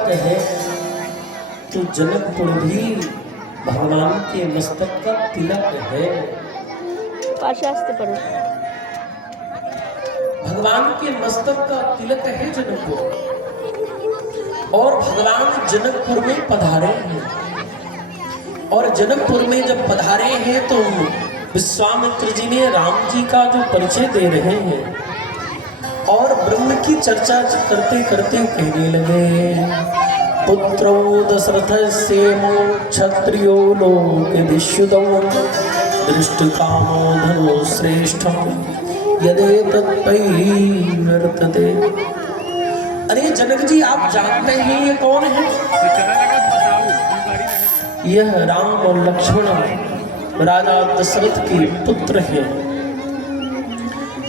मस्तक है तो जनकपुर भी भगवान के मस्तक का तिलक है। पाशास्त्र पर भगवान के मस्तक का तिलक है जनकपुर, और भगवान जनकपुर में पधारे हैं। और जनकपुर में जब पधारे हैं तो विश्वामित्र जी ने राम जी का जो परिचय दे रहे हैं और ब्रह्म की चर्चा करते करते कहने लगे, पुत्रो दशरथस्य क्षत्रियो लोकविश्रुतौ दृष्टकामो धनो श्रेष्ठं यदेतत्पैः वर्तते। अरे जनक जी, आप जानते हैं ये कौन है? यह राम और लक्ष्मण राजा दशरथ के पुत्र हैं,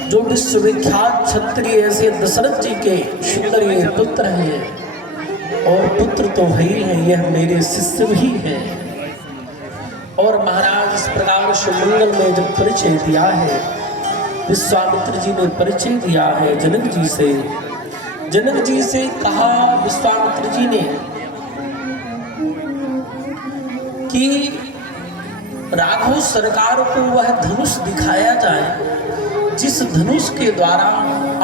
जो विश्वविख्यात क्षत्रिय ऐसे दशरथ जी के सुंदर ये पुत्र हैं। और पुत्र तो है ही है, यह मेरे शिष्य भी हैं। और महाराज इस प्रकार सुमंगल में जब परिचय दिया है, विश्वामित्र जी ने परिचय दिया है जनक जी से। जनक जी से कहा विश्वामित्र जी ने कि राघव सरकार को वह धनुष दिखाया जाए जिस धनुष के द्वारा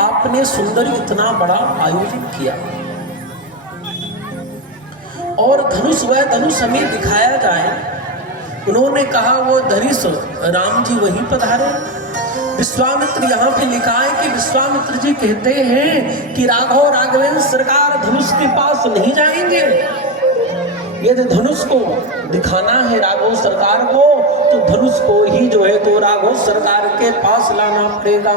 आपने सुंदर इतना बड़ा आयोजन किया, और धनुष वह धनुष हमें दिखाया जाए। उन्होंने कहा वो धनुष राम जी वहीं पधारे। विश्वामित्र यहाँ पे लिखा है कि विश्वामित्र जी कहते हैं कि राघव राघवेंद्र सरकार धनुष के पास नहीं जाएंगे। यदि धनुष को दिखाना है राघव सरकार को, तो धनुष को ही जो है तो राघव सरकार के पास लाना पड़ेगा।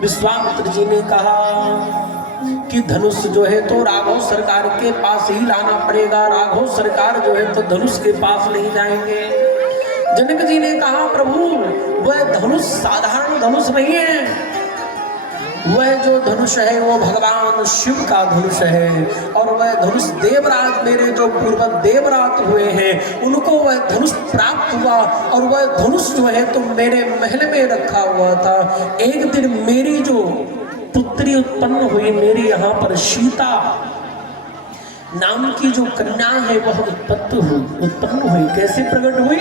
विश्वामित्र जी ने कहा कि धनुष जो है तो राघव सरकार के पास ही लाना पड़ेगा, राघव सरकार जो है तो धनुष के पास नहीं जाएंगे। जनक जी ने कहा प्रभु, वह धनुष साधारण धनुष नहीं है, वह जो धनुष है वो भगवान शिव का धनुष है। और वह धनुष देवराज, मेरे जो पूर्व देवराज हुए हैं, उनको वह धनुष प्राप्त हुआ। और वह धनुष जो है तो मेरे महल में रखा हुआ था। एक दिन मेरी जो पुत्री उत्पन्न हुई, मेरी यहाँ पर सीता नाम की जो कन्या है वह उत्पन्न हुई। कैसे प्रकट हुई?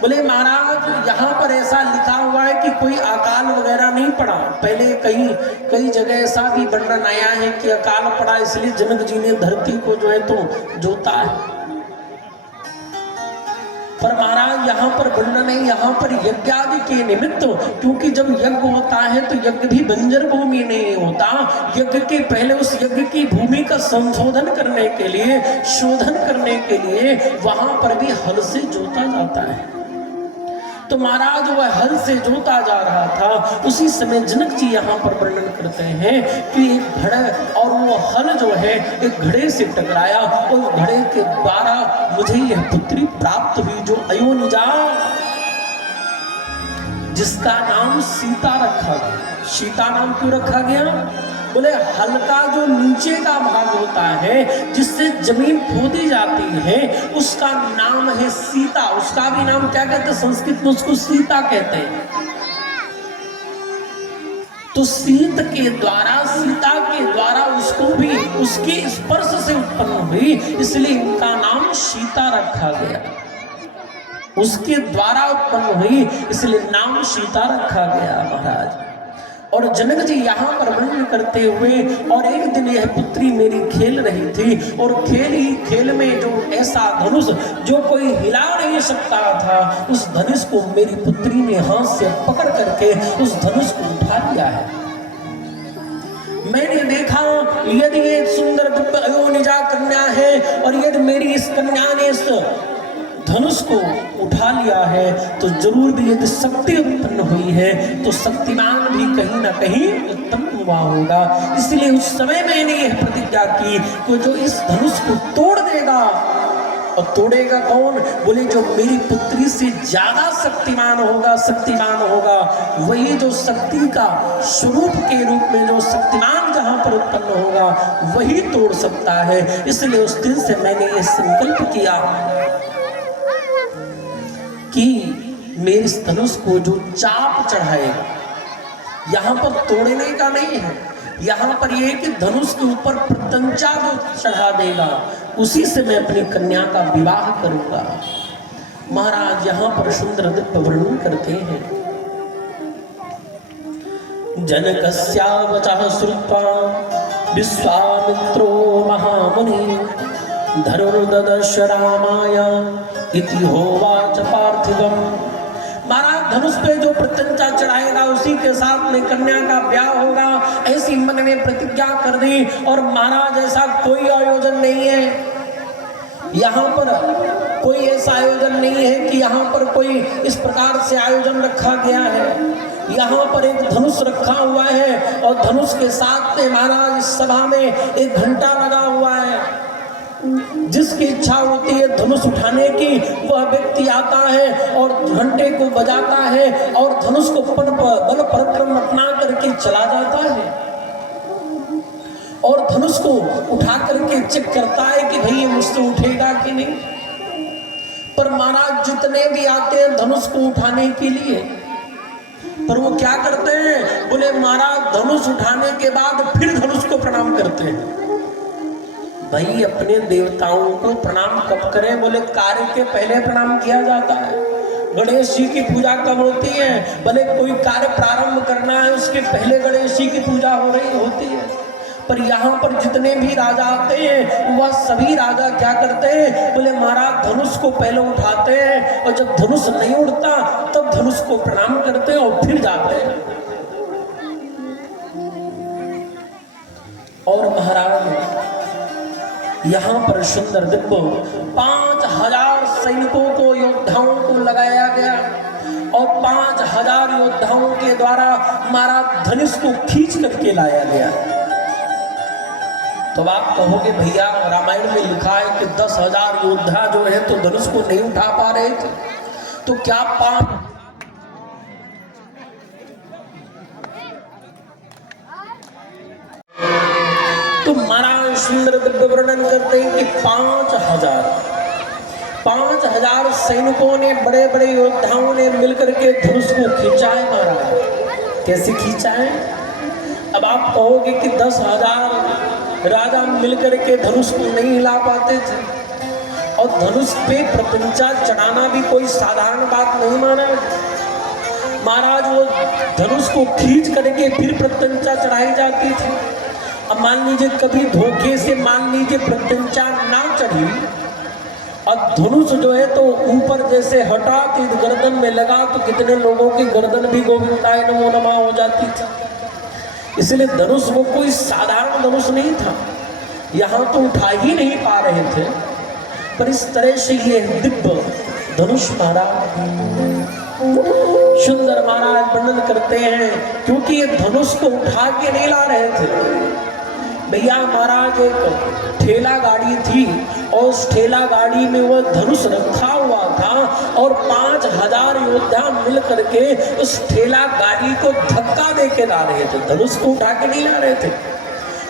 बोले महाराज, यहाँ पर ऐसा लिखा हुआ है कि कोई अकाल वगैरह नहीं पड़ा। पहले कई जगह ऐसा भी वर्णन आया है कि अकाल पड़ा, इसलिए जनक जी ने धरती को जो है तो जोता है। पर महाराज यहाँ पर वर्णन है, यहाँ पर यज्ञ आदि के निमित्त, क्योंकि जब यज्ञ होता है तो यज्ञ भी बंजर भूमि नहीं होता। यज्ञ के पहले उस यज्ञ की भूमि का संशोधन करने के लिए, शोधन करने के लिए वहां पर भी हल से जोता जाता है। तो महाराज वह हल से जोता जा रहा था। उसी समय जनक जी यहाँ पर वर्णन करते हैं कि एक घड़े, और वो हल जो है एक घड़े से टकराया, उस घड़े के द्वारा मुझे यह पुत्री प्राप्त हुई जो अयोनिजा, जिसका नाम सीता रखा गया। सीता नाम क्यों रखा गया? बोले हल का जो नीचे का भाग होता है, जिससे जमीन खोदी जाती है, उसका नाम है सीता। उसका भी नाम क्या कहते हैं? संस्कृत में उसको सीता कहते हैं। तो सीता के द्वारा उसको भी उसके स्पर्श से उत्पन्न हुई, इसलिए इनका नाम सीता रखा गया। उसके द्वारा उत्पन्न हुई, इसलिए नाम सीता रखा गया महाराज। और जनक जी यहाँ पर वर्णन करते हुए, और एक दिन यह पुत्री मेरी खेल रही थी, और खेल में जो ऐसा धनुष जो कोई हिला नहीं सकता था, उस धनुष को मेरी पुत्री ने हाथ से पकड़ करके उस धनुष को उठा लिया है। मैंने देखा यदि ये सुंदर अयोनिजा कन्या है, और यदि मेरी इस कन्या ने इस धनुष को उठा लिया है, तो जरूर भी यदि शक्ति उत्पन्न हुई है तो शक्तिमान भी कहीं ना कहीं उत्पन्न हुआ होगा। इसलिए उस समय मैंने यह प्रतिज्ञा की कि जो इस धनुष को तोड़ देगा, और तोड़ेगा कौन? बोले जो मेरी पुत्री से ज्यादा शक्तिमान होगा, वही जो शक्ति का स्वरूप के रूप में जो शक्तिमान जहां पर उत्पन्न होगा वही तोड़ सकता है। इसलिए उस दिन से मैंने यह संकल्प किया कि मेरे धनुष को जो चाप चढ़ाएगा, यहाँ पर तोड़ने का नहीं है, यहाँ पर ये कि धनुष के ऊपर प्रत्यंचा जो चढ़ा देगा उसी से मैं अपनी कन्या का विवाह करूंगा। महाराज यहाँ पर सुंदर दिव्य वर्णन करते हैं। जनकस्या वचः श्रुत्वा विश्वामित्रो महामुनि धनुर्ददर्श रामाय इति होवाच पार्थिवम्। महाराज धनुष पे जो प्रत्यंचा चढ़ाएगा उसी के साथ में कन्या का ब्याह होगा, ऐसी मन में प्रतिज्ञा कर दी। और महाराज ऐसा कोई आयोजन नहीं है, यहाँ पर कोई ऐसा आयोजन नहीं है कि यहाँ पर कोई इस प्रकार से आयोजन रखा गया है। यहाँ पर एक धनुष रखा हुआ है और धनुष के साथ में महाराज इस सभा में एक घंटा लगा हुआ है। जिसकी इच्छा होती है धनुष उठाने की वह व्यक्ति आता है और घंटे को बजाता है और धनुष को बल पराक्रम अपना करके चला जाता है और धनुष को उठा करके चेक करता है कि भाई ये मुझसे उठेगा कि नहीं। पर महाराज जितने भी आते हैं धनुष को उठाने के लिए, पर वो क्या करते हैं, बोले महाराज धनुष उठाने के बाद फिर धनुष को प्रणाम करते हैं। भाई अपने देवताओं को प्रणाम कब करें, बोले कार्य के पहले प्रणाम किया जाता है। गणेश जी की पूजा कब होती है, भले कोई कार्य प्रारंभ करना है उसके पहले गणेश जी की पूजा हो रही होती है। पर यहाँ पर जितने भी राजा आते हैं वह सभी राजा क्या करते हैं, बोले महाराज धनुष को पहले उठाते हैं और जब धनुष नहीं उड़ता तब धनुष को प्रणाम करते हैं और फिर जाते हैं। और महाराज यहाँ पर सुंदर दिव्य 5000 सैनिकों को योद्धाओं को लगाया गया और 5000 योद्धाओं के द्वारा महाराज धनुष को खींच करके लाया गया। तो आप कहोगे भैया रामायण में लिखा है कि 10,000 योद्धा जो है तो धनुष को नहीं उठा पा रहे थे, तो क्या तो महाराज सुंदर दिव्य वर्णन करते हैं कि 5000 सैनिकों ने, बड़े बड़े योद्धाओं ने मिलकर के धनुष को खींचा है। महाराज कैसे खींचा है? अब आप कहोगे कि 10,000 राजा मिलकर के धनुष को नहीं हिला पाते थे और धनुष पे प्रत्यंचा चढ़ाना भी कोई साधारण बात नहीं माना। महाराज वो धनुष को खींच करके फिर प्रत्यंचा चढ़ाई जाती थी। अब मान लीजिए कभी धोखे से मान लीजिए प्रत्यंचा ना चढ़ी और धनुष जो है तो ऊपर जैसे हटा तो गर्दन में लगा तो कितने लोगों की गर्दन भी गोविंदाय नमो नमः हो जाती थी। इसलिए धनुष वो कोई साधारण धनुष नहीं था, यहाँ तो उठा ही नहीं पा रहे थे। पर इस तरह से ये दिव्य धनुष महाराज सुंदर महाराज वर्णन करते हैं, क्योंकि ये धनुष को उठा के नहीं ला रहे थे भैया। महाराज एक ठेला गाड़ी थी और उस ठेला गाड़ी में वह धनुष रखा हुआ था और 5000 योद्धा मिल करके उस ठेला गाड़ी को धक्का दे के ला रहे थे, धनुष को उठा के नहीं ला रहे थे।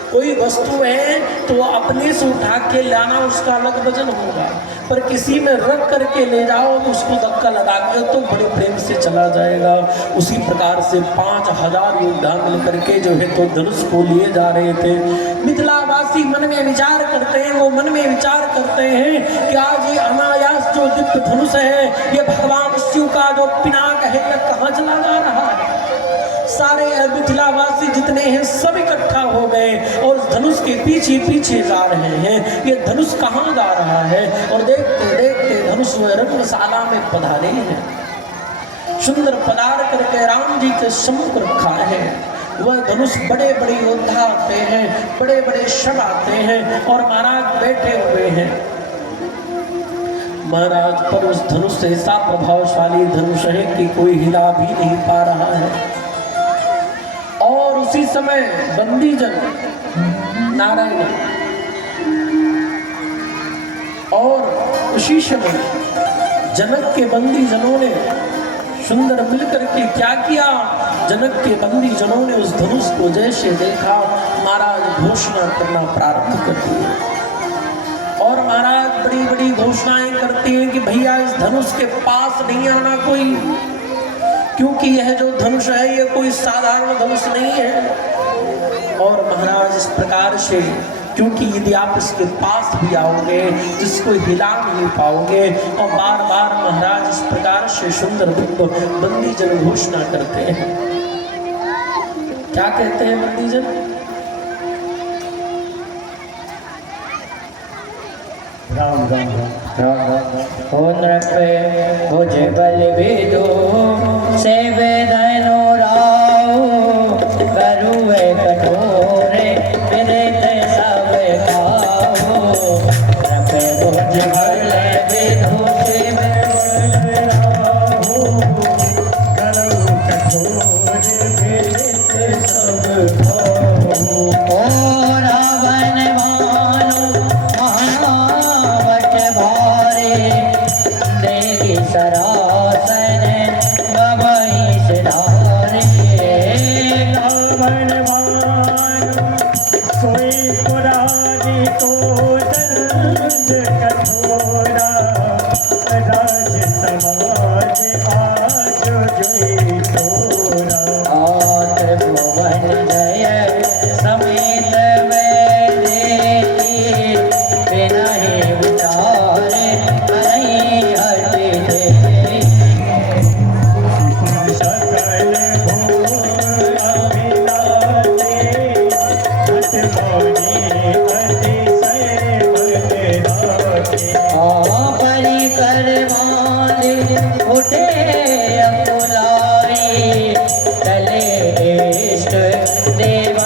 कोई वस्तु है तो अपने से उठा के लाना उसका अलग वजन होगा, पर किसी में रख करके ले जाओ तो उसको धक्का लगा के तो बड़े प्रेम से चला जाएगा। उसी प्रकार से 5000 योद्धा मिल करके जो है तो धनुष को लिए जा रहे थे। मिथिलावासी मन में विचार करते हैं, वो मन में विचार करते हैं कि आज ये अनायास जो दिव्य धनुष है ये भगवान शिव का जो पिनाक है ये कहाँ चला जा रहा है। सारे मिथिलावासी जितने हैं सब इकट्ठा हो गए और धनुष के पीछे पीछे जा रहे हैं, ये धनुष कहाँ जा रहा है। और देखते देखते धनुष रंगशाला में पधारे हैं। सुंदर पधार करके राम जी के सम्मुख रखा है। वह धनुष बड़े बड़े योद्धा आते हैं, बड़े बड़े शव आते हैं और महाराज बैठे हुए हैं। महाराज पर उस धनुष से ऐसा प्रभावशाली धनुष है कि कोई हिला भी नहीं पा रहा है। और उसी समय बंदीजन नारायण और उसी समय जनक के बंदीजनों ने सुंदर मिलकर के क्या किया, जनक के बंदीजनों ने उस धनुष को जैसे देखा महाराज घोषणा करना प्रारंभ कर दिया। और महाराज बड़ी बड़ी घोषणाएं करते हैं कि भैया इस धनुष के पास नहीं आना कोई, क्योंकि यह जो धनुष है ये कोई साधारण धनुष नहीं है। और महाराज इस प्रकार से, क्योंकि यदि आप इसके पास भी आओगे जिसको हिला नहीं पाओगे, और बार बार महाराज इस प्रकार से सुंदर बंदी जन घोषणा करते हैं। क्या कहते हैं बंदी जन? राम राम राम राम हो नृप मुझे बल विदो से वेदनो राव करुवे कठोरे विदित सब खाओ नृप मुझे बल विदो से वेदनो राव करुवे कठोरे विदित सब खाओ। रावण सरासन बबई से धारे कोई पुरानी को दर्द कठोरा राज समाज आज जोई तोरा आत्र भुवन जय समेत में देती बिना ही विचारे नहीं हटे उठे अकुलाई चले इष्ट देवन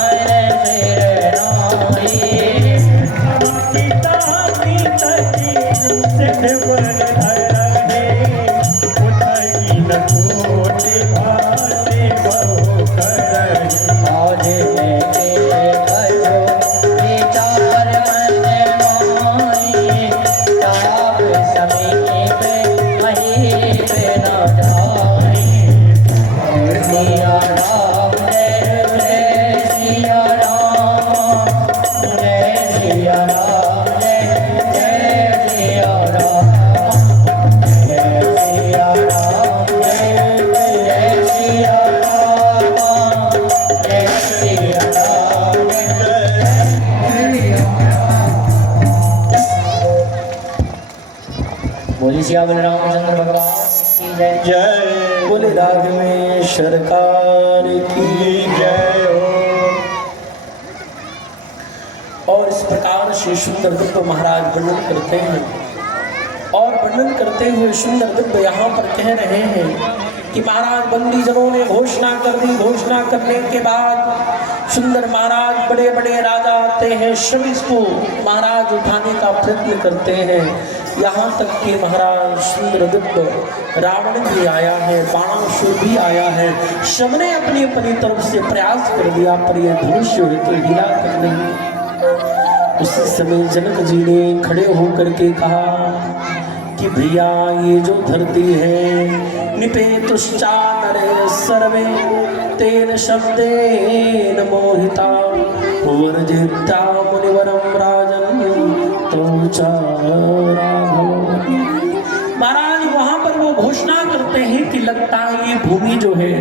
बोली श्याम रामचंद्र भगवान की जय। जय बोले राघवेश्वर सरकार की जय हो। और इस प्रकार से सुंदर दिव्य महाराज वर्णन करते हैं, और वर्णन करते हुए सुंदर दिव्य यहाँ पर कह रहे हैं कि महाराज बंदी जनों ने घोषणा कर दी। घोषणा करने के बाद सुंदर महाराज बड़े बड़े राजा आते हैं, सब इसको महाराज उठाने का प्रयत्न करते हैं। यहाँ तक कि महाराज सुंदर दिव्य रावण भी आया है, बाणासुर भी आया है, सबने अपनी अपनी तरफ से प्रयास कर दिया, पर यह धनुष जो है तो हिला कर नहीं। उसी समय जनक जी ने खड़े होकर के कहा कि भैया ये जो धरती है निपेतुश्चानरे सर्वे तेन शब्देन मोहिता वर्जिता मुनिवरम राजन तो महाराज वहां पर वो घोषणा करते हैं कि लगता है ये भूमि जो है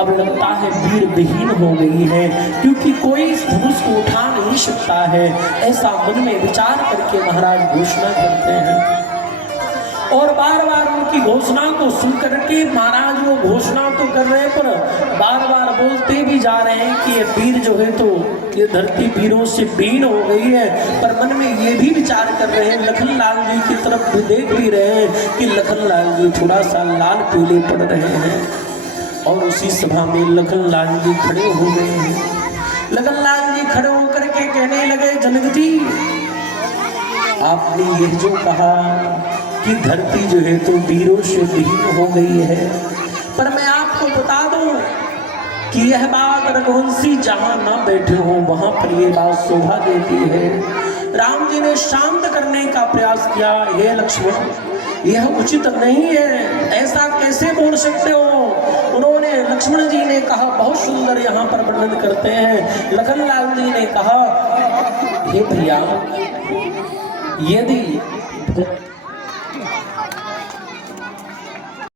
अब लगता है वीर विहीन हो गई है, क्योंकि कोई इस धनुष को उठा नहीं सकता है। ऐसा मन में विचार करके महाराज घोषणा करते हैं, और बार बार उनकी घोषणा को सुन करके महाराज वो घोषणा तो कर रहे हैं, पर बार बार बोलते भी जा रहे हैं कि ये वीर जो है तो ये धरती वीरों से बीन हो गई है। पर मन में ये भी विचार कर रहे हैं, लखनलाल जी की तरफ भी देख भी रहे हैं कि लखनलाल जी थोड़ा सा लाल पीले पड़ रहे हैं। और उसी सभा में लखनलाल जी खड़े हो गए हैं। लखनलाल जी खड़े होकर के कहने लगे, जनक जी आपने ये जो कहा कि धरती जो है तो वीरों से विहीन हो गई है, पर मैं आपको बता दूं कि यह बात रघुवंशी जहां ना बैठे हो वहां पर यह बात शोभा देती है। राम जी ने शांत करने का प्रयास किया, हे लक्ष्मण यह उचित नहीं है, ऐसा कैसे बोल सकते हो। उन्होंने लक्ष्मण जी ने कहा, बहुत सुंदर यहाँ पर वर्णन करते हैं। लखनलाल जी ने कहा, हे भैया यदि